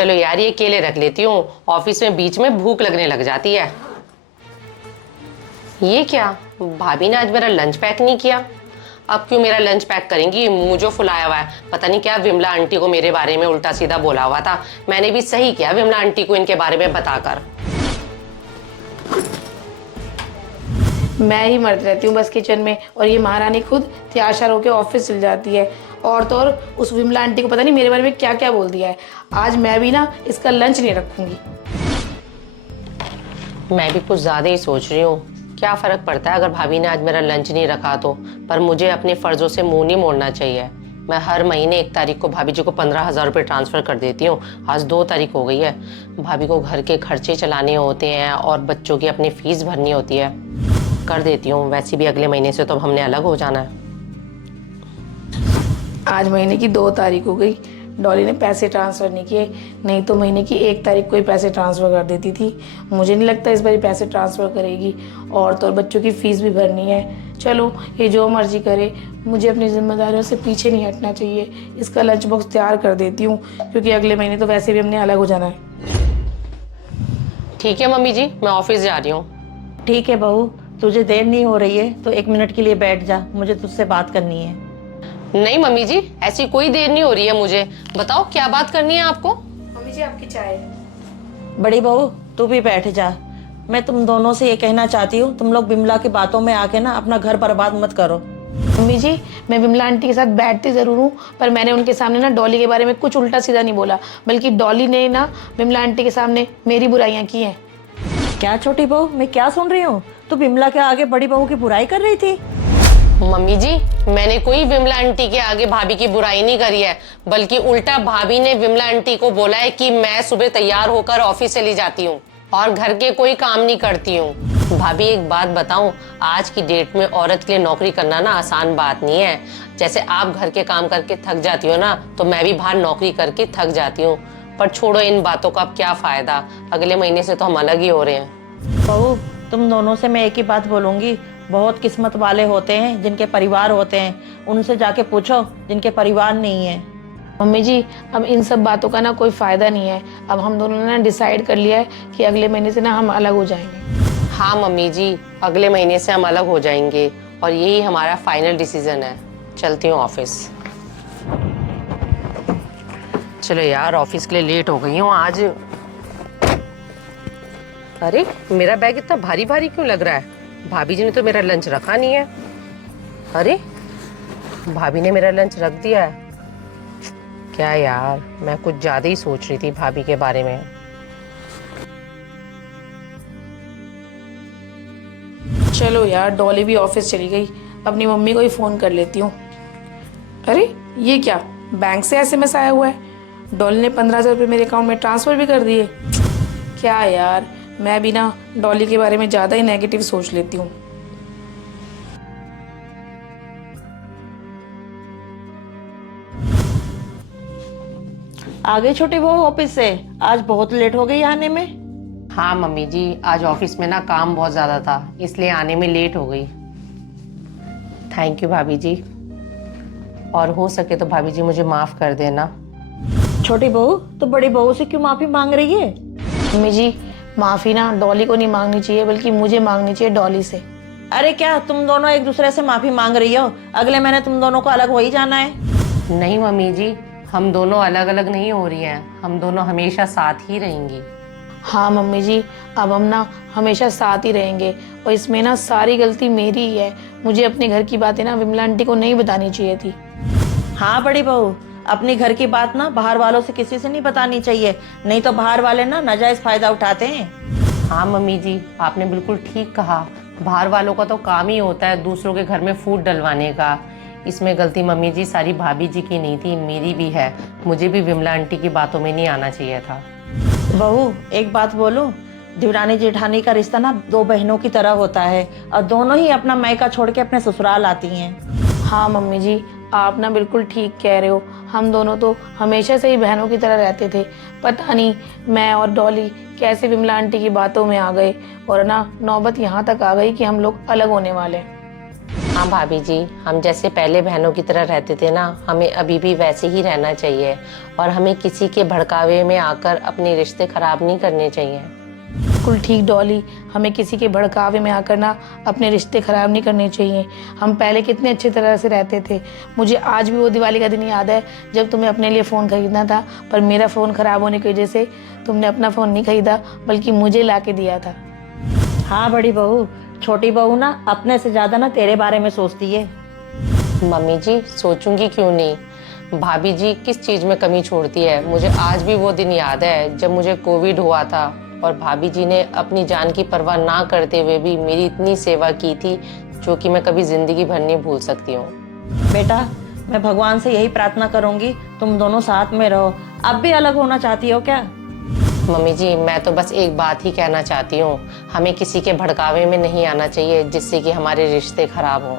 चलो यार ये केले रख लेती हूँ, ऑफिस में बीच में भूख लगने लग जाती है। ये क्या, भाभी ने आज मेरा लंच पैक नहीं किया। अब क्यों मेरा लंच पैक करेंगी, मुंह जो फुलाया हुआ है। पता नहीं क्या विमला आंटी को मेरे बारे में उल्टा सीधा बोला हुआ था। मैंने भी सही किया विमला आंटी को इनके बारे में बताकर। मैं ही मर्द रहती हूँ बस किचन में, और ये महारानी खुद तैयार श्यार होकर ऑफिस चल जाती है। और तो और उस विमला आंटी को पता नहीं मेरे बारे में क्या क्या बोल दिया है। आज मैं भी ना इसका लंच नहीं रखूंगी। मैं भी कुछ ज्यादा ही सोच रही हूँ। क्या फर्क पड़ता है अगर भाभी ने आज मेरा लंच नहीं रखा तो, पर मुझे अपने फर्जों से मुंह नहीं मोड़ना चाहिए। मैं हर महीने 1 तारीख को भाभी जी को 15,000 रुपये ट्रांसफर कर देती हूँ। आज 2 तारीख हो गई है। भाभी को घर के खर्चे चलाने होते हैं और बच्चों की अपनी फीस भरनी होती है। कर देती हूँ, वैसे भी अगले महीने से तो हमने अलग हो जाना है। आज महीने की 2 तारीख हो गई, डॉली ने पैसे ट्रांसफ़र नहीं किए, नहीं तो महीने की 1 तारीख को ही पैसे ट्रांसफ़र कर देती थी। मुझे नहीं लगता इस बार पैसे ट्रांसफ़र करेगी। और तो और बच्चों की फ़ीस भी भरनी है। चलो ये जो मर्जी करे, मुझे अपनी जिम्मेदारियों से पीछे नहीं हटना चाहिए। इसका लंच बॉक्स तैयार कर देती हूँ, क्योंकि अगले महीने तो वैसे भी हमने अलग हो जाना है। ठीक है मम्मी जी, मैं ऑफिस जा रही हूँ। ठीक है बहू, तुझे देर नहीं हो रही है तो 1 मिनट के लिए बैठ जा, मुझे तुझसे बात करनी है। नहीं मम्मी जी, ऐसी कोई देर नहीं हो रही है मुझे। बताओ क्या बात करनी है आपको। मम्मी जी आपकी चाय। बड़ी बहू तू भी बैठ जा। मैं तुम दोनों से ये कहना चाहती हूँ, तुम लोग बिमला की बातों में आके ना अपना घर बर्बाद मत करो। मम्मी जी मैं विमला आंटी के साथ बैठती ज़रूर हूँ, पर मैंने उनके सामने ना डॉली के बारे में कुछ उल्टा सीधा नहीं बोला, बल्कि डॉली ने ना विमला आंटी के सामने मेरी बुराइयाँ की हैं। क्या छोटी बहू, मैं क्या सुन रही हूँ? तू बिमला के आगे बड़ी बहू की बुराई कर रही थी? मम्मी जी मैंने कोई विमला आंटी के आगे भाभी की बुराई नहीं करी है, बल्कि उल्टा भाभी ने विमला आंटी को बोला है कि मैं सुबह तैयार होकर ऑफिस चली जाती हूँ और घर के कोई काम नहीं करती हूँ। भाभी एक बात बताऊं, आज की डेट में औरत के लिए नौकरी करना ना आसान बात नहीं है। जैसे आप घर के काम करके थक जाती हो ना, तो मैं भी बाहर नौकरी करके थक जाती हूँ। पर छोड़ो इन बातों का, अब क्या फायदा, अगले महीने से तो हम अलग ही हो रहे हैं। बहू तुम दोनों से मैं एक ही बात बोलूंगी, बहुत किस्मत वाले होते हैं जिनके परिवार होते हैं, उनसे जाके पूछो जिनके परिवार नहीं है। मम्मी जी अब इन सब बातों का ना कोई फ़ायदा नहीं है। अब हम दोनों ने ना डिसाइड कर लिया है कि अगले महीने से ना हम अलग हो जाएंगे। हाँ मम्मी जी, अगले महीने से हम अलग हो जाएंगे और यही हमारा फाइनल डिसीजन है। चलती हूँ ऑफिस। चलो यार, ऑफिस के लिए लेट हो गई हूँ आज। अरे मेरा बैग इतना भारी भारी क्यों लग रहा है? भाभी जी ने तो मेरा लंच रखा नहीं है। अरे भाभी ने मेरा लंच रख दिया है क्या? यार मैं कुछ ज्यादा ही सोच रही थी भाभी के बारे में। चलो यार, डॉली भी ऑफिस चली गई, अपनी मम्मी को ही फ़ोन कर लेती हूँ। अरे ये क्या, बैंक से एसएमएस आया हुआ है। डॉली ने 15,000 रुपये मेरे अकाउंट में ट्रांसफ़र भी कर दिए। क्या यार, मैं भी ना डॉली के बारे में ज़्यादा ही नेगेटिव सोच लेती हूँ। आ गई छोटी बहू ऑफिस से? आज बहुत लेट हो गई आने में। हाँ मम्मी जी, आज ऑफिस में ना काम बहुत ज्यादा था, इसलिए आने में लेट हो गई। थैंक यू भाभी जी, और हो सके तो भाभी जी मुझे माफ कर देना। छोटी बहू तो बड़ी बहू से क्यों माफी मांग रही है? मम्मी जी माफ़ी ना डॉली को नहीं मांगनी चाहिए, बल्कि मुझे मांगनी चाहिए डॉली से। अरे क्या तुम दोनों एक दूसरे से माफी मांग रही हो? अगले महीने तुम दोनों को अलग हो ही जाना है। नहीं मम्मी जी, हम दोनों अलग अलग नहीं हो रही हैं, हम दोनों हमेशा साथ ही रहेंगी। हाँ मम्मी जी, अब हम ना हमेशा साथ ही रहेंगे, और इसमें ना सारी गलती मेरी ही है। मुझे अपने घर की बातें ना विमला आंटी को नहीं बतानी चाहिए थी। हाँ बड़ी बहू, अपनी घर की बात ना बाहर वालों से किसी से नहीं बतानी चाहिए, नहीं तो बाहर वाले ना नाजायज फायदा उठाते हैं। हाँ मम्मी जी, आपने बिल्कुल ठीक कहा। बाहर वालों का तो काम ही होता है दूसरों के घर में फूट डलवाने का। इसमें गलती मम्मी जी सारी भाभी जी की नहीं थी, मेरी भी है। मुझे भी विमला आंटी की बातों में नहीं आना चाहिए था। बहू एक बात बोलूं, देवरानी जेठानी का रिश्ता ना 2 बहनों की तरह होता है, और दोनों ही अपना मायका छोड़ के अपने ससुराल आती हैं। हाँ मम्मी जी, आप ना बिल्कुल ठीक कह रहे हो। हम दोनों तो हमेशा से ही बहनों की तरह रहते थे। पता नहीं मैं और डॉली कैसे विमला आंटी की बातों में आ गए, और ना नौबत यहाँ तक आ गई कि हम लोग अलग होने वाले हैं। हाँ भाभी जी, हम जैसे पहले बहनों की तरह रहते थे ना, हमें अभी भी वैसे ही रहना चाहिए और हमें किसी के भड़कावे में आकर अपने रिश्ते खराब नहीं करने चाहिए। बिल्कुल ठीक डॉली, हमें किसी के भड़कावे में आकर ना अपने रिश्ते ख़राब नहीं करने चाहिए। हम पहले कितने अच्छी तरह से रहते थे। मुझे आज भी वो दिवाली का दिन याद है जब तुम्हें अपने लिए फ़ोन खरीदना था, पर मेरा फ़ोन ख़राब होने की वजह से तुमने अपना फ़ोन नहीं खरीदा बल्कि मुझे ला के दिया था। हाँ बड़ी बहू, छोटी बहू ना अपने से ज़्यादा ना तेरे बारे में सोचती है। मम्मी जी, सोचूंगी क्यों नहीं। भाभी जी किस चीज़ में कमी छोड़ती है। मुझे आज भी वो दिन याद है जब मुझे कोविड हुआ था और भाभी जी ने अपनी जान की परवाह ना करते हुए भी मेरी इतनी सेवा की थी, जो कि मैं कभी ज़िंदगी भर नहीं भूल सकती हूँ। बेटा, मैं भगवान से यही प्रार्थना करूंगी तुम दोनों साथ में रहो। अब भी अलग होना चाहती हो क्या? मम्मी जी, मैं तो बस एक बात ही कहना चाहती हूँ, हमें किसी के भड़कावे में नहीं आना चाहिए जिससे कि हमारे रिश्ते खराब हों।